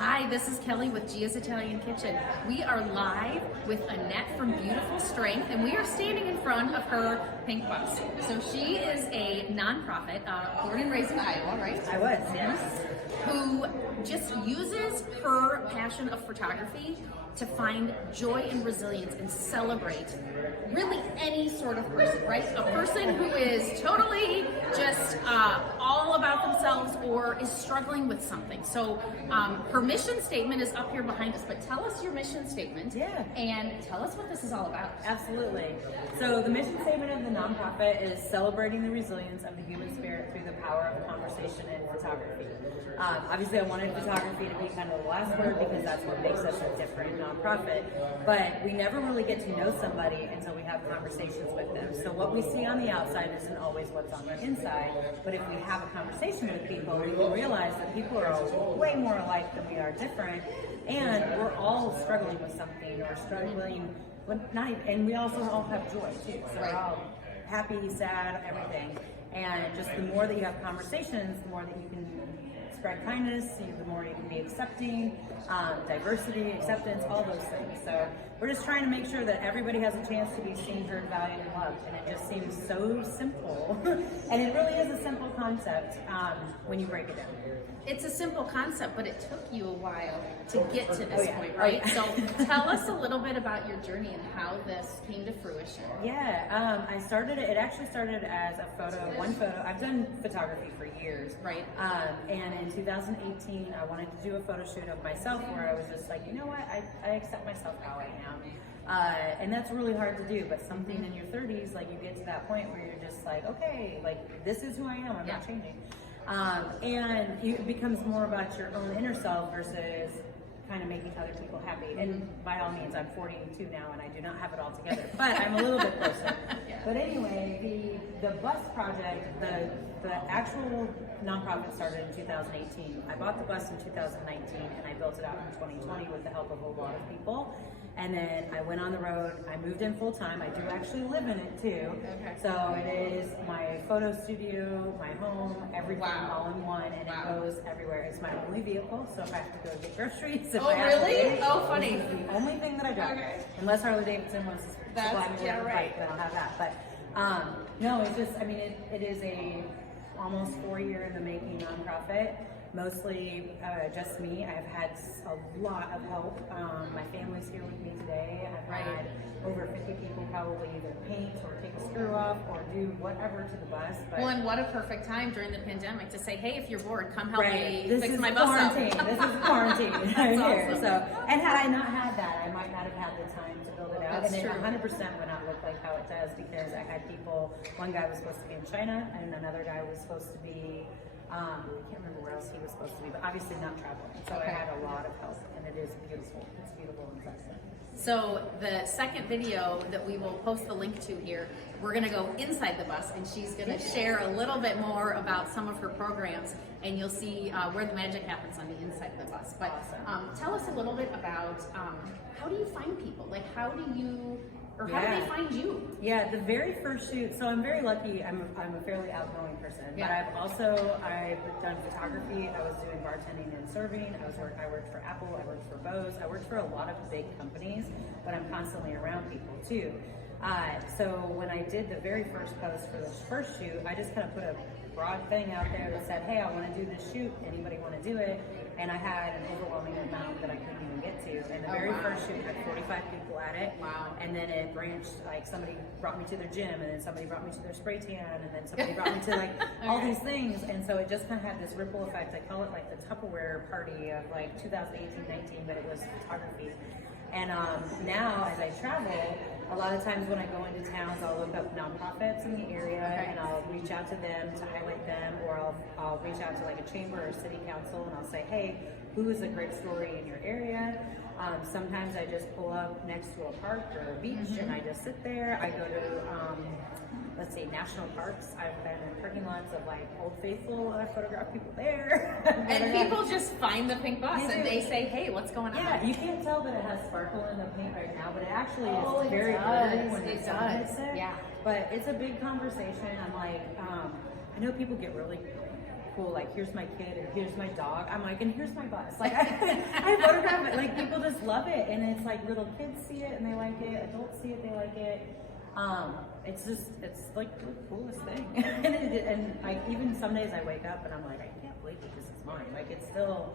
Hi, this is Kelly with Gia's Italian Kitchen. We are live with Annette from Beautiful Strength, and we are standing in front of her pink bus. So she is a nonprofit, born and raised in Iowa, right? I was, yes. Who just uses her passion of photography to find joy and resilience and celebrate really any sort of person, right? A person who is totally just all about themselves or is struggling with something. So her mission statement is up here behind us, but tell us your mission statement. Yeah. And tell us what this is all about. Absolutely. So the mission statement of the nonprofit is celebrating the resilience of the human spirit through the power of conversation and photography. Obviously, I wanted photography to be kind of the last word because that's what makes us a different nonprofit, but we never really get to know somebody until we have conversations with them. So what we see on the outside isn't always what's on the inside, but if we have a conversation with people, we can realize that people are way more alike than we are different, and we're all struggling with something or struggling with and we also all have joy too. So we're all happy, sad, everything. And just the more that you have conversations, the more that you can spread kindness, the more you can be accepting, diversity, acceptance, all those things. So we're just trying to make sure that everybody has a chance to be seen, heard, valued, and loved. And it just seems so simple. And it really is a simple concept when you break it down. It's a simple concept, but it took you a while to get to this point, right? So tell us a little bit about your journey and how this came to fruition. Yeah, it actually started as one photo. I've done photography for years. Right. And in 2018, I wanted to do a photo shoot of myself where I was just like, you know what, I accept myself how I am. And that's really hard to do, but something in your 30s, like you get to that point where you're just like, okay, like this is who I am, I'm not changing. And it becomes more about your own inner self versus kind of making other people happy. And by all means, I'm 42 now and I do not have it all together, but I'm a little bit closer. But anyway, the bus project, the actual nonprofit started in 2018. I bought the bus in 2019 and I built it out in 2020 with the help of a lot of people. And then I went on the road. I moved in full time. I do actually live in it too. Okay. So it is my photo studio, my home, everything all in one, and it goes everywhere. It's my only vehicle, so if I have to go get groceries, really? Oh, funny. This is the only thing that I drive. Okay. Unless Harley Davidson wants to supply me with a bike, then I'll have that. But no, it's just, I mean, it is a almost 4-year in the making nonprofit. Mostly just me. I've had a lot of help. My family's here with me today. I've had over 50 people probably either paint or take a screw off or do whatever to the bus. But and what a perfect time during the pandemic to say, hey, if you're bored, come help me fix my bus up. This is quarantine right here. So, and had I not had that, I might not have had the time to build it out. That's and true. it 100% would not look like how it does because I had people, one guy was supposed to be in China and another guy was supposed to be I can't remember where else he was supposed to be, but obviously not traveling. So I had a lot of help, and it is beautiful. It's beautiful and impressive. So the second video that we will post the link to here, we're going to go inside the bus, and she's going to share a little bit more about some of her programs, and you'll see where the magic happens on the inside of the bus. But tell us a little bit about how do you find people? Like, how do they find you? Yeah, the very first shoot, so I'm very lucky, I'm a fairly outgoing person, but I've done photography, I was doing bartending and serving, I worked for Apple, I worked for Bose, I worked for a lot of big companies, but I'm constantly around people too. So when I did the very first post for this first shoot, I just kind of put a broad thing out there that said, hey, I want to do this shoot, anybody want to do it? And I had an overwhelming amount that I couldn't even get to. And the very first shoot had 45 people at it. Wow. And then it branched, like somebody brought me to their gym, and then somebody brought me to their spray tan, and then somebody brought me to like all these things. And so it just kind of had this ripple effect. I call it like the Tupperware party of like 2018-19, but it was photography. And now as I travel, a lot of times when I go into towns, I'll look up nonprofits in the area and I'll reach out to them to highlight them, or I'll reach out to like a chamber or city council and I'll say, hey, who is a great story in your area? Sometimes I just pull up next to a park or a beach and I just sit there. I go to let's say national parks. I've been in parking lots of like Old Faithful. I photograph people there. And people just find the pink bus and they say, hey, what's going on? Yeah, you can't tell that it has sparkle in the paint right now, but it actually is very early when the sun hits it. Yeah. But it's a big conversation. I'm like, I know people get really cool, like here's my kid and here's my dog. I'm like, and here's my bus. Like I photograph it, like people just love it, and it's like little kids see it and they like it, adults see it, they like it. It's like the coolest thing. and like even some days I wake up and I'm like, I can't believe that this is mine. Like it's still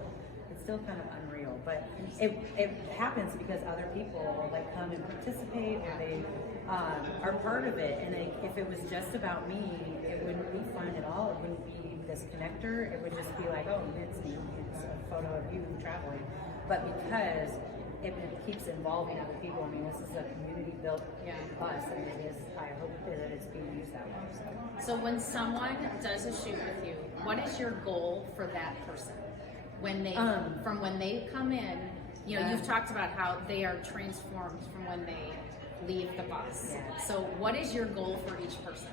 kind of unreal, but it happens because other people like come and participate, or they are part of it. And if it was just about me, it wouldn't be fun at all. It wouldn't be this connector. It would just be like, oh, it's me. It's a photo of you traveling. But because it keeps involving other people. I mean, this is a community-built bus, and it is. I hope that it's being used that way. So when someone does a shoot with you, what is your goal for that person? When they from when they come in, you know, you've talked about how they are transformed from when they leave the bus. Yeah. So what is your goal for each person?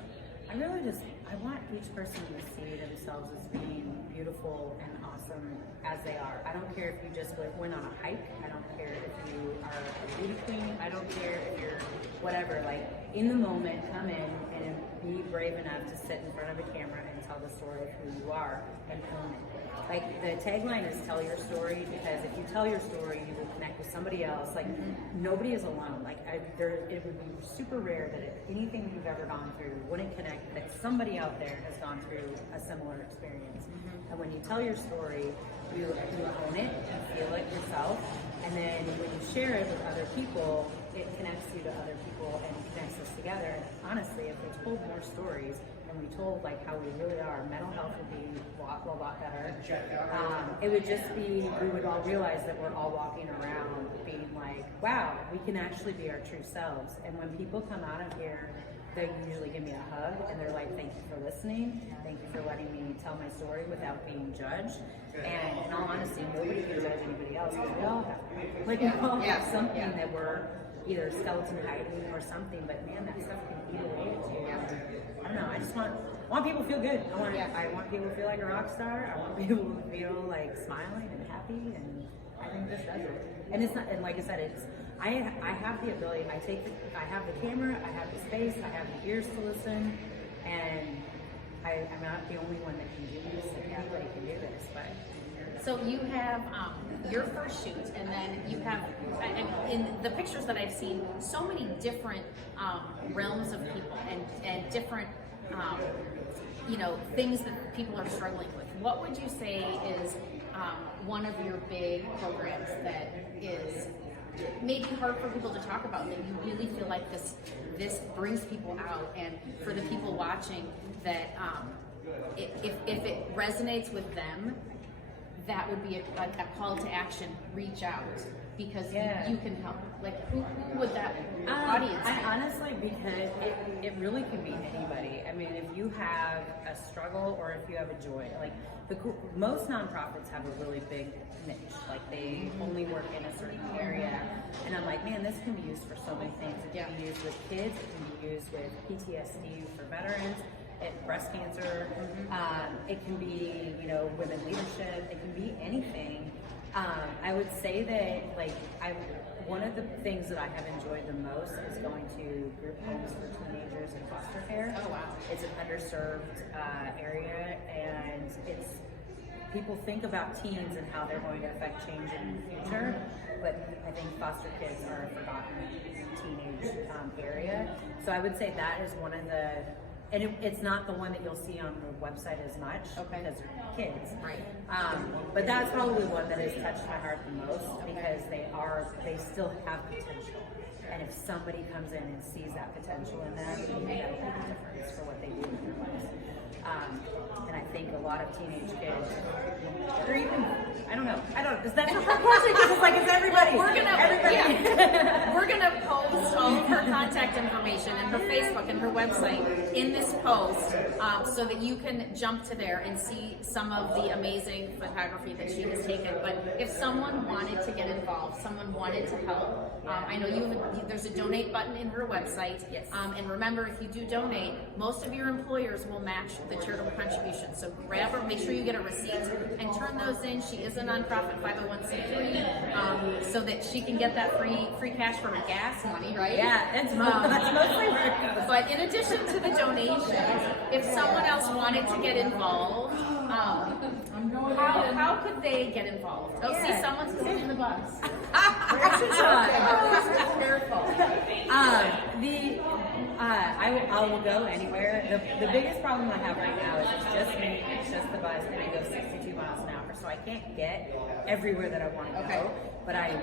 I want each person to see themselves as being beautiful and awesome as they are. I don't care if you just went on a hike. I don't care if you are a beauty queen. I don't care if you're whatever. Like, in the moment, come in and be brave enough to sit in front of a camera and tell the story of who you are and own it. Like, the tagline is tell your story, because if you tell your story, you will connect with somebody else. Like, nobody is alone. Like, it would be super rare that if anything you've ever gone through wouldn't connect, that somebody out there has gone through a similar experience. And when you tell your story, you own it, you feel it yourself, and then when you share it with other people, it connects you to other people and connects us together. And honestly, if we told more stories, and we told like how we really are, mental health would be a lot better. It would just be, we would all realize that we're all walking around being like, wow, we can actually be our true selves. And when people come out of here, they usually give me a hug, and they're like, thank you for listening, thank you for letting me tell my story without being judged. And in all honesty, nobody can judge anybody else, because we all have, like, we all have something that we're either skeleton hiding or something, but man, that stuff can eat away at you. I don't know, I just want people to feel good. I want people to feel like a rock star. I want people to feel like smiling and happy, and I think this does it. And it's not, and like I said, I have the ability, I have the camera, I have the space, I have the ears to listen, and I'm not the only one that can do this, and anybody can do this, but. So you have your first shoot, and then you have, in the pictures that I've seen, so many different realms of people and different, you know, things that people are struggling with. What would you say is one of your big programs that is maybe hard for people to talk about, that you really feel like this brings people out, and for the people watching, that if it resonates with them, that would be a call to action. Reach out, because you can help. Like, who would that audience be? I honestly, because it really can be anybody. I mean, if you have a struggle or if you have a joy, like most nonprofits have a really big niche. Like, they only work in a certain area, and I'm like, man, this can be used for so many things. It can be used with kids. It can be used with PTSD for veterans. Breast cancer, it can be, you know, women leadership, it can be anything. I would say that, like, one of the things that I have enjoyed the most is going to group homes for teenagers in foster care. Oh, wow. It's an underserved area, and people think about teens and how they're going to affect change in the future, but I think foster kids are a forgotten teenage area. So I would say that is one of the. And it's not the one that you'll see on the website as much, because they're kids. Right. But that's probably one that has touched my heart the most, because they still have potential. And if somebody comes in and sees that potential in them, that'll make a difference for what they do in their lives. And I think a lot of teenage kids, or even, I don't know, is that a hard question? Because it's like, it's everybody. We're gonna post all of her contact information and her Facebook and her website in this post, so that you can jump to there and see some of the amazing photography that she has taken. But if someone wanted to get involved, someone wanted to help, I know there's a donate button in her website. Yes. And remember, if you do donate, most of your employers will match the charitable contribution. So grab her, make sure you get a receipt and turn those in. She is a nonprofit 501c3, so that she can get that free cash for her gas money, right? Yeah, that's mostly where it goes. But in addition to the donations, if someone else wanted to get involved, How could they get involved? Oh, see, someone's sitting in the bus. I will go anywhere. The biggest problem I have right now is it's just me, it's just the bus, and I go 62 miles an hour. So I can't get everywhere that I want to go, but I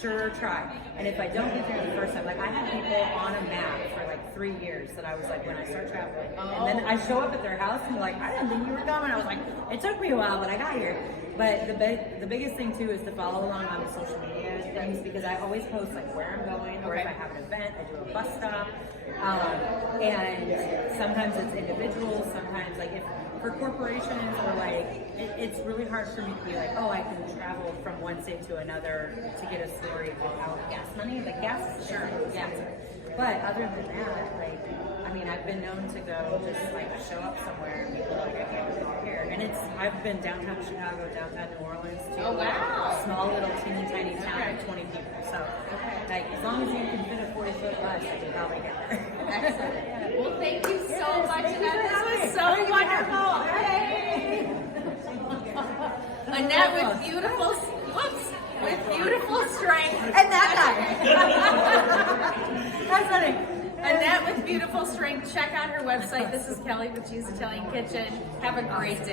sure try. And if I don't get there the first time, like I had people on a map for like 3 years that I was like, when I start traveling, and then I show up at their house and they're like, I didn't think you were coming. I was like, it took me a while, but I got here. But the biggest thing too is to follow along on the social media things, because I always post like where I'm going, or if I have an event, I do a bus stop. And sometimes it's individuals, sometimes like if for corporations or like it's really hard for me to be like, oh, I can travel from one state to another to get a story without gas money. Like gas is sure, gas. But other than that, like I mean, I've been known to go just like show up somewhere and people are like, I can't believe you're here. And I've been downtown Chicago, downtown New Orleans too. Oh wow! Small little teeny tiny town of 20 people. So like as long as you can fit a 40-foot bus, I can probably get there. Excellent. Well, thank you so much, Annette. This was so wonderful. Hey. Annette with beautiful strength. And that guy. That's funny. Annette with beautiful strength. Check out her website. This is Kelly with G's Italian Kitchen. Have a great day.